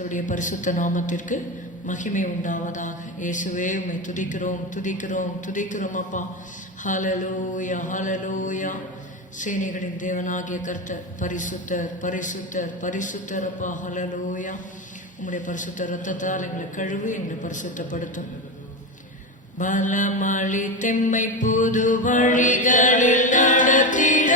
கர்த்தருடைய பரிசுத்த நாமத்திற்கு மகிமை உண்டாவதாக. இயேசுவே உண்மை துதிக்கிறோம் துதிக்கிறோம் துதிக்கிறோம் அப்பா. ஹலலோயா ஹalleluya சேனைகளின் தேவனாகிய கர்த்தர் பரிசுத்தர் பரிசுத்தர் பரிசுத்தர் அப்பா. ஹalleluya உம்முடைய பரிசுத்த ரத்தத்தால் எங்களை கழுவி எங்களை பரிசுத்தப்படுத்தும். பலமளி தெம்மை புது வழிகளில் நடத்திட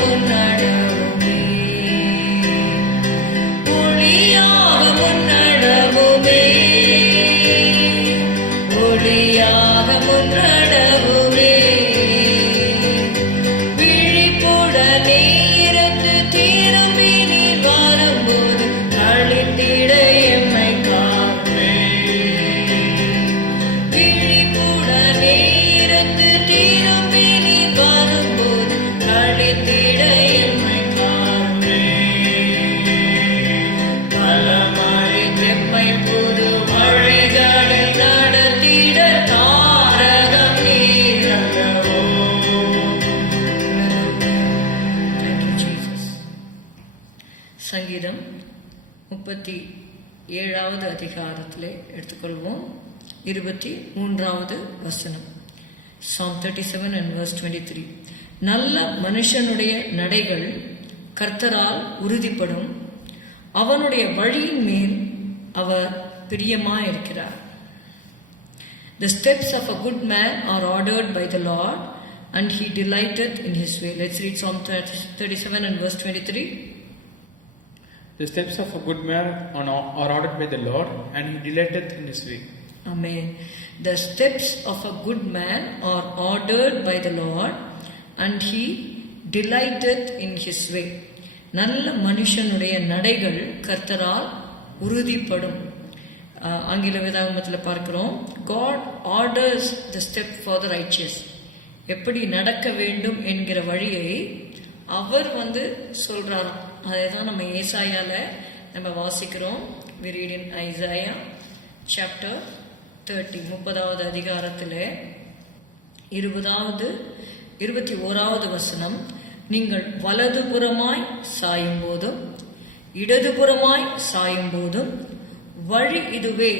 walking around. முப்பத்தி ஏழாவது அதிகாரத்தில் எடுத்துக்கொள்வோம் இருபத்தி மூன்றாவது வசனம் Psalm thirty seven and verse twenty three நல்ல மனுஷனுடைய நடைகள் கர்த்தரால் உறுதிப்படும் அவனுடைய வழியின் மேல் அவர் பிரியமாக இருக்கிறார் the steps of a good man are ordered by the Lord and he delighted in his way let's read Psalm thirty seven and verse twenty three The steps of a good man are ordered by the Lord, and he delighteth in his way. Amen. The steps of a good man are ordered by the Lord, and he delighteth in his way. நல்ல மனுஷனுடைய நடைகள் கர்த்தரால் உறுதிப்படும் ஆங்கில வேதாகமத்தில் பார்க்கிறோம் God orders the step for the righteous எப்படி நடக்க வேண்டும் என்கிற வழியை அவர் வந்து சொல்கிறாராம் அதை தான் நம்ம ஏசாயால நம்ம வாசிக்கிறோம். We read Isaiah chapter thirty முப்பதாவது அதிகாரத்தில். இருபதாவது இருபத்தி ஓராவது வசனம். நீங்கள் வலதுபுறமாய் சாயும் போதும் இடதுபுறமாய் சாயும் போதும் வழி இதுவே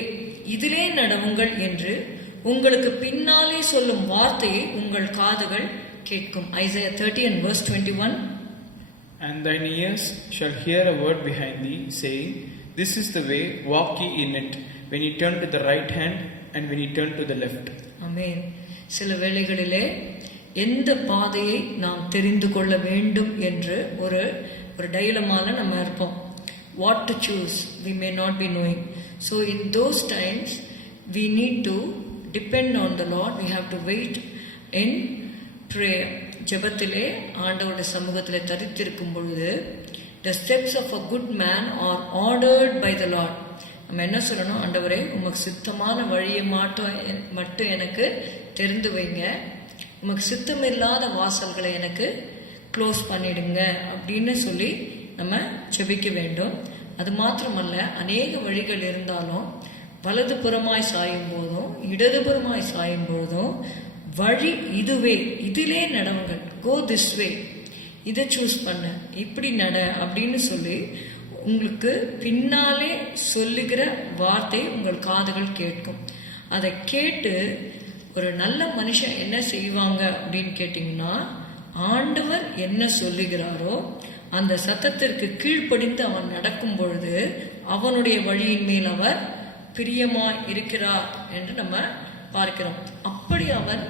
இதிலே நடவுங்கள் என்று உங்களுக்கு பின்னாலே சொல்லும் வார்த்தையை உங்கள் காதுகள் கேட்கும். Isaiah thirty and verse twenty one And thine ears shall hear a word behind thee, saying, This is the way, walk ye in it, when ye turn to the right hand, and when ye turn to the left. Amen. சில வேளைகளிலே எந்த பாதையை நாம் தெரிந்து கொள்ள வேண்டும் என்று ஒரு ஒரு டைலமால நம்ம இருப்போம் what to choose we may not be knowing so in those times we need to depend on the Lord we have to wait in prayer ஜெபத்திலே ஆண்டவருடைய சமூகத்தில் தரித்திருக்கும் பொழுது the steps of a good man are ordered by the Lord நம்ம என்ன சொல்லணும்? ஆண்டவரே உமக்கு சுத்தமான வழியை மாட்டும் மட்டும் எனக்கு தெரிந்து வைங்க. உமக்கு சுத்தம் இல்லாத வாசல்களை எனக்கு க்ளோஸ் பண்ணிடுங்க. அப்படின்னு சொல்லி நம்ம ஜெபிக்க வேண்டும். அது மாத்திரமல்ல அநேக வழிகள் இருந்தாலும் வலதுபுறமாய் சாயும் போதும் இடதுபுறமாய் சாயும் போதும் வழி இதுவே இதிலே நடவுங்கள். கோ திஸ் வே இதை சூஸ் பண்ண. இப்படி நட அப்படின்னு சொல்லி உங்களுக்கு பின்னாலே சொல்லுகிற வார்த்தை உங்கள் காதுகள் கேட்கும். அதை கேட்டு ஒரு நல்ல மனுஷன் என்ன செய்வாங்க அப்படின்னு கேட்டிங்கன்னா ஆண்டவர் என்ன சொல்லுகிறாரோ அந்த சத்தத்திற்கு கீழ்ப்படிந்து அவன் நடக்கும் பொழுது அவனுடைய வழியின் மேல் அவர் பிரியமா இருக்கிறார் என்று நம்ம பார்க்கிறோம். அப்படி அவன்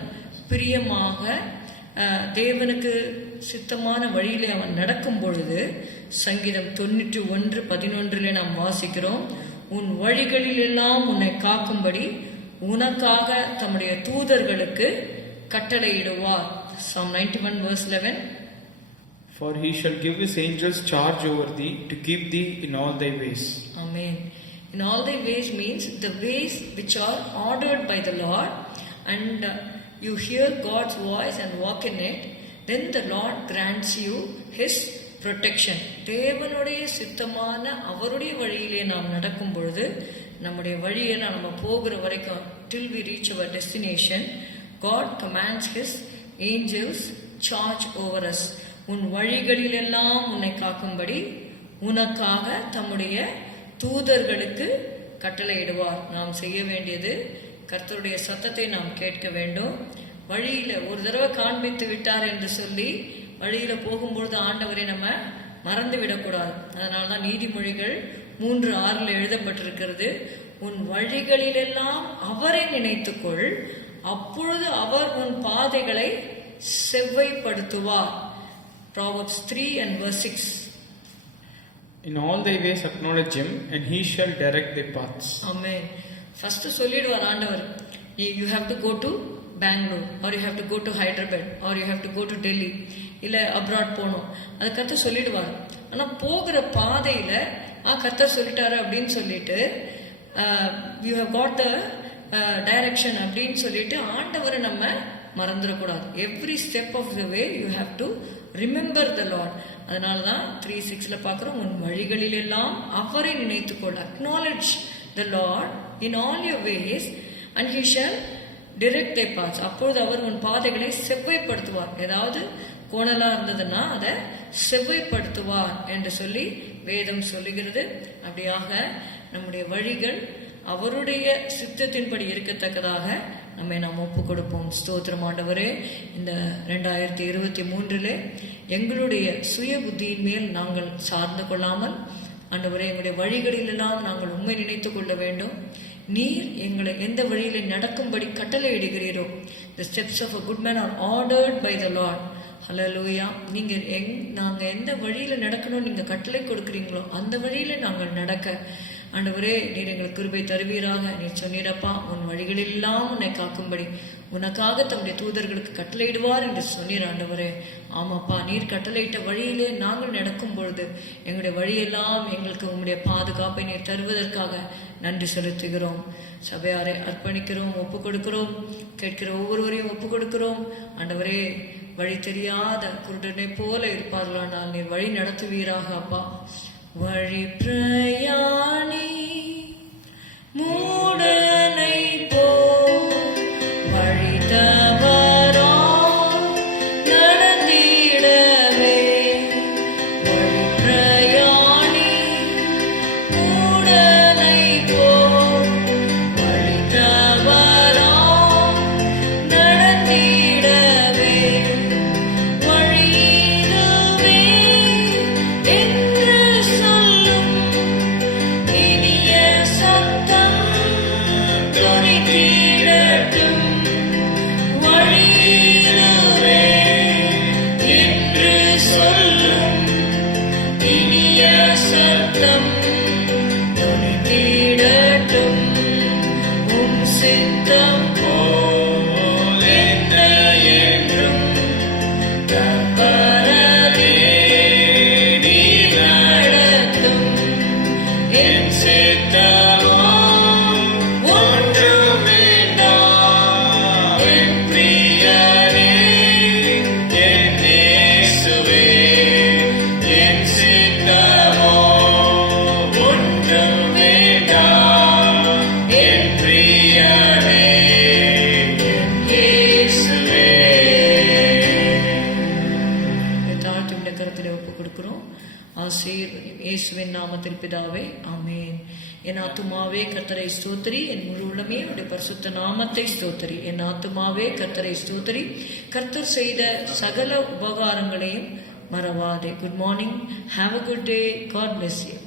பிரியமாக தேவனுக்கு சித்தமான வழியிலே அவன் நடக்கும் பொழுது சங்கீதம் தொண்ணூற்றி ஒன்று பதினொன்றிலே நாம் வாசிக்கிறோம் உன் வழிகளில் எல்லாம் உன்னை காக்கும்படி உனக்காக தம்முடைய தூதர்களுக்கு கட்டளையிடுவார் Psalm 91 verse 11 For he shall give his angels charge over thee to keep thee in all thy ways. Amen. In all thy ways means the ways which are ordered by the Lord, and uh, you hear God's voice and walk in it, then the Lord grants you his protection. தேவனுடைய சித்தமான அவருடைய வழியிலே நாம் நடக்கும் பொழுது நம்முடைய வழியை நம்ம போகிற வரைக்கும் till we reach our destination God commands his angels charge over us உன் வழிகளிலெல்லாம் உன்னை காக்கும்படி உனக்காக தம்முடைய தூதர்களுக்கு கட்டளையிடுவார் நாம் செய்ய வேண்டியது கர்த்தருடைய சத்தத்தை நாம் கேட்க வேண்டும் வழியில ஒரு தடவை காண்பித்து விட்டார் என்று சொல்லி வழியில போகும்பொழுது ஆண்டவரை நம்ம மறந்து விடக்கூடாது அதனால தான் நீதிமொழிகள் மூன்று ஆறில் எழுதப்பட்டிருக்கிறது உன் வழிகளிலெல்லாம் அவரை நினைத்துக்கொள் அப்பொழுது அவர் உன் பாதைகளை செவ்வைப்படுத்துவார் Proverbs 3 and verse 6. In all thy ways acknowledge him, and he shall direct thy paths. Amen. First சொல்லிடுவார் ஆண்டவர் you have to go to Bangalore or you have to go to Hyderabad or you have to go to Delhi இல்லை abroad போகணும். அது கர்த்தர் சொல்லிடுவார். ஆனால் போகிற பாதையில் ஆ கர்த்தர் சொல்லிட்டாரு அப்படின்னு சொல்லிட்டு you have got the direction அப்படின்னு சொல்லிட்டு ஆண்டவரை நம்ம மறந்துடக்கூடாது. Every step of the way you have to remember the Lord அதனால தான் த்ரீ சிக்ஸில் பார்க்குறோம் உன் வழிகளிலெல்லாம் அவரை நினைத்துக்கொள் acknowledge the Lord in all you ways and he shall direct thy paths அப்பொழுது அவர் உன் பாதைகளை செவ்வைப்படுத்துவார் ஏதாவது கோணலாக இருந்ததுன்னா அதை செவ்வைப்படுத்துவார் என்று சொல்லி வேதம் சொல்லுகிறது. அப்படியாக நம்முடைய வழிகள் அவருடைய சித்தத்தின்படி இருக்கத்தக்கதாக நம்மை நாம் ஒப்பு கொடுப்போம் ஸ்தோத்திரம் ஆண்டவரே இந்த ரெண்டாயிரத்தி இருபத்தி மூன்றிலே எங்களுடைய சுய புத்தியின் மேல் நாங்கள் சார்ந்து கொள்ளாமல் ஆண்டவரே எங்களுடைய வழிகளிலெல்லாம் நாங்கள் உண்மை நினைத்து கொள்ள வேண்டும். நீர் எங்களை எந்த வழியில நடக்கும்படி கட்டளை இடுகிறீரோ the steps of a good man are ordered by the Lord hallelujah நீங்கள் எங் நாங்கள் எந்த வழியில் நடக்கணும் நீங்கள் கட்டளை கொடுக்குறீங்களோ அந்த வழியில் நாங்கள் நடக்க ஆண்டவரே நீர் எங்களுக்கு கிருபை தருவீராக. நீர் சொன்னீரப்பா உன் வழிகளெல்லாம் உன்னை காக்கும்படி. உனக்காக தம்முடைய தூதர்களுக்கு கட்டளையிடுவார் என்று சொன்னீர் ஆண்டவரே. ஆமாப்பா நீர் கட்டளையிட்ட வழியிலே நாங்கள் நடக்கும் பொழுது எங்களுடைய வழியெல்லாம் எங்களுக்கு உங்களுடைய பாதுகாப்பை நீர் தருவதற்காக நன்றி செலுத்துகிறோம். சபையாரை அர்ப்பணிக்கிறோம் ஒப்பு கொடுக்கிறோம் கேட்கிற ஒவ்வொருவரையும் ஒப்பு கொடுக்கிறோம் ஆண்டவரே வழி தெரியாத குருடனை போல இருப்பார்களானால் நீர் வழி நடத்துவீராக அப்பா. வழி பிரயாணி கரத்தில் ஒப்பு கொடுக்குறோம். ஆசீர் இயேசுவின் நாமத்தில் பிதாவே ஆமேன். என் ஆத்துமாவே கர்த்தரை ஸ்தோத்திரி. என் முழு உள்ளமே அவருடைய பரிசுத்த நாமத்தை ஸ்தோத்திரி. என் ஆத்துமாவே கர்த்தரை ஸ்தோத்திரி. கர்த்தர் செய்த சகல உபகாரங்களையும் மறவாதே. Good morning have a good day God bless you